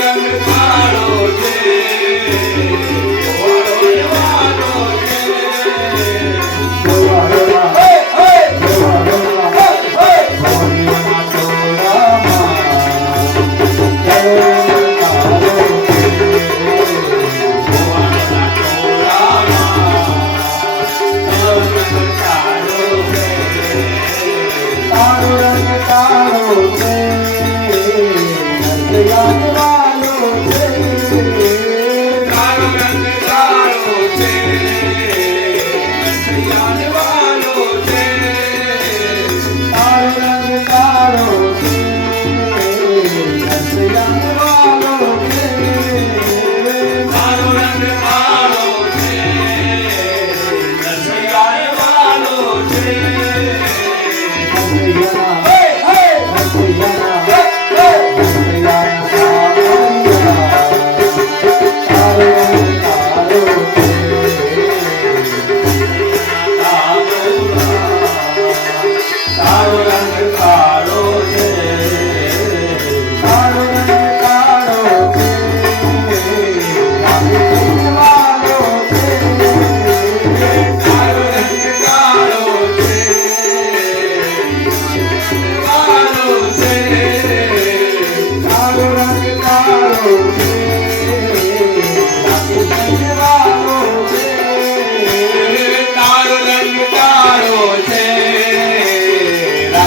Oh,